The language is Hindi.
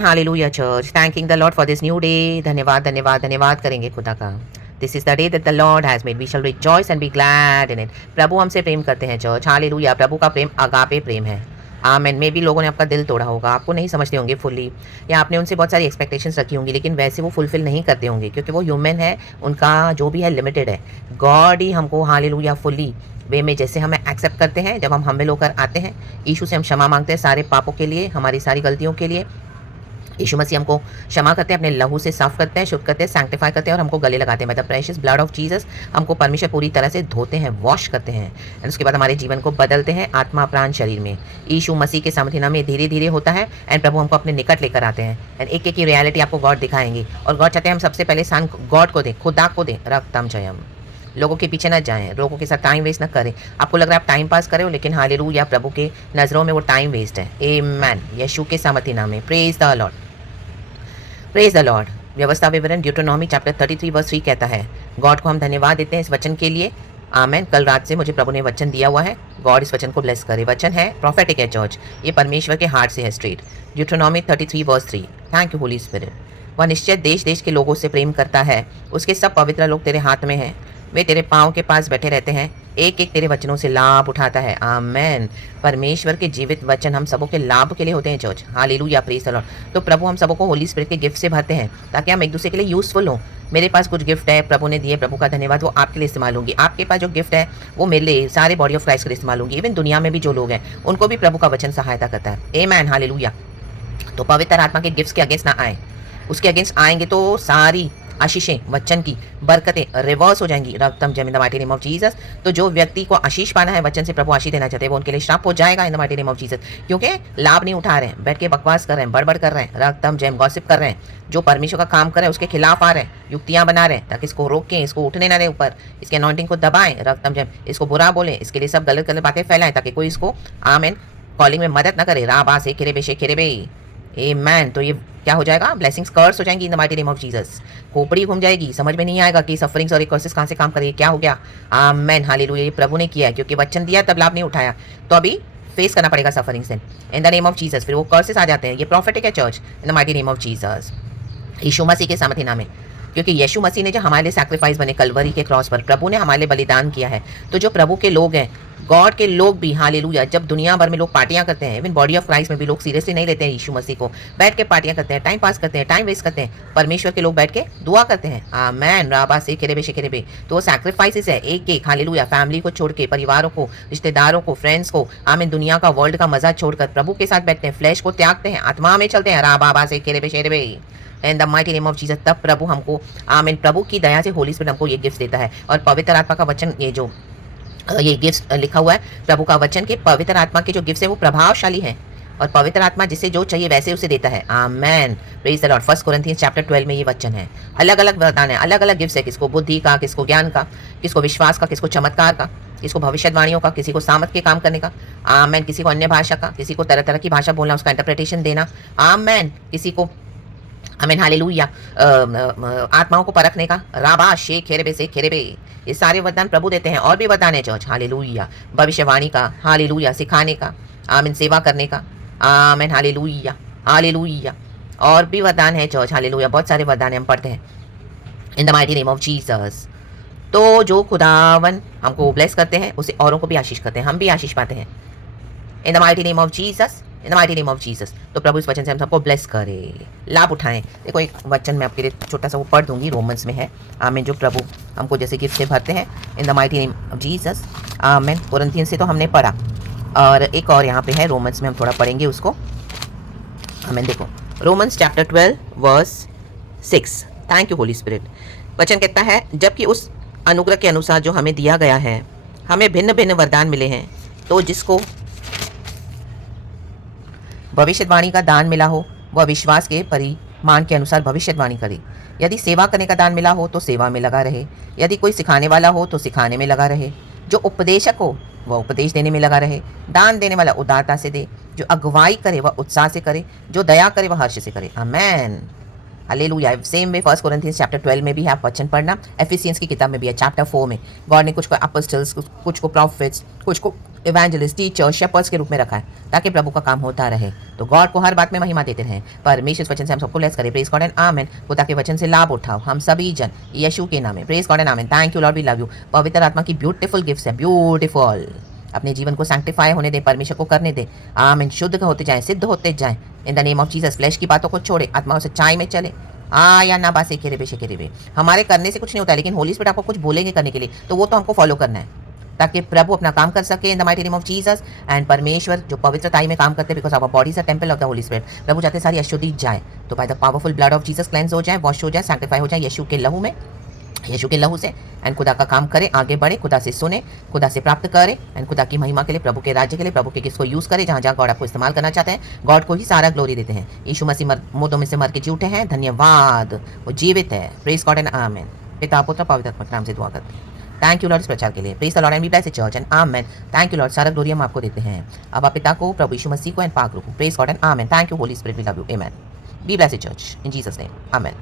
Hallelujah church, thanking the Lord for this new day. धन्यवाद धन्यवाद धन्यवाद करेंगे खुदा का। This is the day that the Lord has made, we shall rejoice and be glad in it. प्रभु हमसे प्रेम करते हैं चर्च, हालेलुया। प्रभु का प्रेम अगापे प्रेम है। आमेन। मे भी लोगों ने आपका दिल तोड़ा होगा, आपको नहीं समझते होंगे फुल्ली, या आपने उनसे बहुत सारी एक्सपेक्टेशंस रखी होंगी, लेकिन वैसे वो फुलफिल नहीं करते होंगे क्योंकि वो ह्यूमन है, उनका जो भी है लिमिटेड है। गॉड ही हमको हालेलुया फुल्ली वे में जैसे हमें एक्सेप्ट करते हैं, जब हम हम्बल होकर आते हैं, यीशु से हम क्षमा मांगते हैं सारे पापों के लिए, हमारी सारी गलतियों के लिए। यीशु मसीह हमको क्षमा करते हैं, अपने लहू से साफ करते हैं, शुद्ध करते हैं, सैंक्टिफाई करते हैं और हमको गले लगाते हैं। मतलब प्रेशियस ब्लड ऑफ जीसस हमको परमेश्वर पूरी तरह से धोते हैं, वॉश करते हैं, एंड उसके बाद हमारे जीवन को बदलते हैं, आत्मा प्राण शरीर में। यीशु मसीह के सामर्थ्य नाम में धीरे धीरे होता है, एंड प्रभु हमको अपने निकट लेकर आते हैं, एंड एक एक की रियलिटी आपको गॉड दिखाएंगे। और गॉड चाहते हैं हम सबसे पहले स्थान गॉड को दें, खुदा को दें। रक्तम जयम। लोगों के पीछे ना जाएं, लोगों के साथ टाइम वेस्ट ना करें। आपको लग रहा है आप टाइम पास करें हो, लेकिन हालेलुया प्रभु के नज़रों में वो टाइम वेस्ट है। आमेन। यीशु के सामर्थ्य नाम में praise the Lord, praise the Lord. व्यवस्था विवरण ड्यूटोनॉमी चैप्टर 33 वर्स 3 कहता है, गॉड को हम धन्यवाद देते हैं इस वचन के लिए। आमेन। कल रात से मुझे प्रभु ने वचन दिया हुआ है, गॉड इस वचन को ब्लेस करे। वचन है प्रोफेटिक है चर्च, ये परमेश्वर के हार्ट से है straight. Deuteronomy 33 verse 3। Thank you Holy Spirit. वह निश्चय देश देश के लोगों से प्रेम करता है, उसके सब पवित्र लोग तेरे हाथ में हैं, वे तेरे पाँव के पास बैठे रहते हैं, एक एक तेरे वचनों से लाभ उठाता है। आमेन। परमेश्वर के जीवित वचन हम सबों के लाभ के लिए होते हैं church, hallelujah praise the Lord. तो प्रभु हम सबों को होली स्पिरिट के गिफ्ट से भरते हैं ताकि हम एक दूसरे के लिए यूजफुल हों। मेरे पास कुछ गिफ्ट है, प्रभु ने दिए, प्रभु का धन्यवाद, वो आपके लिए इस्तेमाल होंगी। आपके पास जो गिफ्ट है वो मेरे लिए, सारे बॉडी ऑफ क्राइस्ट के लिए इस्तेमाल होंगी। इवन दुनिया में भी जो लोग हैं उनको भी प्रभु का वचन सहायता करता है। आमेन, हालेलुया। तो पवित्र आत्मा के गिफ्ट्स के अगेंस्ट ना आए, उसके अगेंस्ट आएंगे तो सारी आशीषें, वचन की बरकतें रिवर्स हो जाएंगी। रक्तम जम इन the mighty name of Jesus. तो जो व्यक्ति को आशीष पाना है, वचन से प्रभु आशीष देना चाहते हैं, वो उनके लिए श्राप हो जाएगा इन the mighty name of Jesus, क्योंकि लाभ नहीं उठा रहे हैं, बैठ के बकवास कर रहे हैं, बड़बड़ कर रहे हैं, रक्तम जैम गॉसिप कर रहे हैं, जो परमेश्वर का काम कर रहे हैं उसके खिलाफ आ रहे हैं, युक्तियां बना रहे हैं ताकि इसको रोकें, इसको उठने ना दें ऊपर, इसके अनॉइंटिंग को दबाएं, रक्तम जैम, इसको बुरा बोलें, इसके लिए सब गलत गलत बातें फैलाएं ताकि कोई इसको आमेन कॉलिंग में मदद ना करे। राबा से खेरे बे। आमेन। तो ये क्या हो जाएगा, ब्लेसिंग्स कर्स हो जाएंगी इन the mighty name of Jesus. खोपड़ी घूम जाएगी, समझ में नहीं आएगा कि सफरिंग्स और कर्सेस कहाँ से काम करेगी, क्या हो गया। आमेन, हालेलुया। ये प्रभु ने किया है, क्योंकि वचन दिया तब लाभ नहीं उठाया, तो अभी फेस करना पड़ेगा sufferings in the name of Jesus. फिर वो कर्सेस आ जाते हैं। ये प्रॉफिटिक है church in the mighty name of Jesus. यीशु मसीह के सामर्थ्य नाम में, क्योंकि यीशु मसीह ने जो हमारे लिए सैक्रिफाइस बने कलवरी के क्रॉस पर, प्रभु ने हमारे लिए बलिदान किया है। तो जो प्रभु के लोग हैं, गॉड के लोग भी, हालेलुया, जब दुनिया भर में लोग पार्टियां करते हैं, इवन बॉडी ऑफ क्राइस्ट में भी लोग सीरियसली नहीं लेते हैं यीशु मसीह को, बैठ के पार्टियां करते हैं, टाइम पास करते हैं, टाइम वेस्ट करते हैं, परमेश्वर के लोग बैठ के दुआ करते हैं। आमेन। राबा से खेरे बे। तो वो सैक्रिफाइसेस है, एक एक, हालेलुया, फैमिली को छोड़ के, परिवारों को, रिश्तेदारों को, फ्रेंड्स को, आमेन, दुनिया का, वर्ल्ड का मजा छोड़कर प्रभु के साथ बैठते हैं, फ्लैश को त्यागते हैं, आत्मा में चलते हैं। राबा से खेरे बे in the mighty name of Jesus. तब प्रभु हमको, आमीन, प्रभु की दया से होली स्पिरिट हमको ये गिफ्ट देता है। और पवित्र आत्मा का वचन, ये जो ये गिफ्ट लिखा हुआ है प्रभु का वचन के, पवित्र आत्मा के जो गिफ्ट है वो प्रभावशाली है, और पवित्र आत्मा जिसे जो चाहिए वैसे उसे देता है। आमेन, प्रेज द लॉर्ड। 1 कोरिन्थियंस चैप्टर 12 में ये वचन है। अलग अलग वरदान है, अलग अलग गिफ्ट है, किसको बुद्धि का, किसको ज्ञान का, किसको विश्वास का, किसको चमत्कार का, किसको भविष्यवाणियों का, किसी को सामर्थ के काम करने का। आमेन। किसी को अन्य भाषा का, किसी को तरह तरह की भाषा बोलना, उसका इंटरप्रिटेशन देना। आमेन। किसी को, आमीन, हालेलुया, आत्माओं को परखने का। राबा शे खेरे बे। ये सारे वरदान प्रभु देते हैं। और भी वरदान है चर्च, हालेलुया, भविष्यवाणी का, हालेलुया, सिखाने का, आमीन, सेवा करने का, आमीन, हालेलुया, हालेलुया। और भी वरदान है चर्च, हालेलुया, बहुत सारे वरदान हम पढ़ते हैं इन the mighty name of Jesus. तो जो खुदावन हमको ब्लेस करते हैं उसे औरों को भी आशीष करते हैं, हम भी आशीष पाते हैं इन the mighty name of Jesus, in the mighty name of Jesus. तो प्रभु इस वचन से हम सबको ब्लेस करे, लाभ उठाएं। देखो एक वचन मैं आपके लिए छोटा सा वो पढ़ दूंगी, रोमन्स में है। आमीन। जो प्रभु हमको जैसे गिफ्ट से भरते हैं इन the mighty name of Jesus. आमीन। कोरिन्थियंस से तो हमने पढ़ा, और एक और यहाँ पे है रोमन्स में, हम थोड़ा पढ़ेंगे उसको। आमीन। देखो Romans chapter 12 verse 6। Thank you Holy Spirit. वचन कहता है, जबकि उस अनुग्रह के अनुसार जो हमें दिया गया है, हमें भिन्न भिन्न वरदान मिले हैं। तो जिसको भविष्यवाणी का दान मिला हो वह विश्वास के परिमाण के अनुसार भविष्यवाणी करे। यदि सेवा करने का दान मिला हो तो सेवा में लगा रहे। यदि कोई सिखाने वाला हो तो सिखाने में लगा रहे। जो उपदेशक हो वह उपदेश देने में लगा रहे। दान देने वाला उदारता से दे। जो अगुवाई करे वह उत्साह से करे। जो दया करे वह हर्ष से करे। Amen. Hallelujah. Same way 1 Corinthians chapter 12 में भी है, आप वचन पढ़ना। एफिसियंस की किताब में भी है, चैप्टर 4 में गॉड ने कुछ को अपोस्टल्स, कुछ को प्रॉफिट्स, कुछ को इवेंजलिस्ट, टीचर, शेपर्स के रूप में रखा है ताकि प्रभु का काम होता रहे। तो गॉड को हर बात में महिमा देते रहें। परमेश्वर इस वचन से हम सबको लेस करें। प्रेज गॉड एंड आमेन। खुदा के वचन से लाभ उठाओ हम सभी जन यीशु के नाम में। Praise God and amen. Thank you Lord, we love you. पवित्र आत्मा की ब्यूटीफुल गिफ्ट्स है, ब्यूटीफुल। अपने जीवन को सैंक्टिफाई होने दे, परमेश्वर को करने दे। आमीन। शुद्ध होते जाएं, सिद्ध होते जाएं इन the name of Jesus. Flash की बातों को छोड़े, आत्मा और सच्चाई में चले। या ना बासे केरे बेशे केरे बे। हमारे करने से कुछ नहीं होता, लेकिन होली स्पिरिट आपको कुछ बोलेंगे करने के लिए, तो वो तो हमको फॉलो करना है ताकि प्रभु अपना काम कर सके in the mighty name of Jesus. And परमेश्वर जो पवित्रताई में काम करते हैं, because our body is a temple of the Holy Spirit. प्रभु चाहते सारी अशुद्धि जाए, तो by the powerful blood of Jesus cleanse हो जाए, वॉश हो जाए, सैंक्टिफाई हो जाए यीशु के लहू में, यीशु के लहू से। एंड खुदा का काम करे, आगे बढ़े, खुदा से सुने, खुदा से प्राप्त करे। एंड खुदा की महिमा के लिए, प्रभु के राज्य के लिए, प्रभु के किसको यूज़ करे, जहाँ जहाँ गॉड आपको इस्तेमाल करना चाहते हैं, गॉड को ही सारा ग्लोरी देते हैं। यीशु मसीह मुर्दों में से मर के जी उठे हैं, धन्यवाद, वो जीवित है। प्रेज गॉड एंड आमेन। पिता पुत्र पवित्र आत्मा के नाम से दुआ करते हैं। थैंक यू लॉर्ड इस प्रचार के लिए। Praise the Lord and we bless the church and amen. Thank you Lord, सारा ग्लोरी हम आपको देते हैं, अब आप पिता को, प्रभु यीशु मसीह को एंड पाक रूह को। Praise God and amen. Thank you Holy Spirit, we love you, amen. Be bless the church in Jesus name, amen.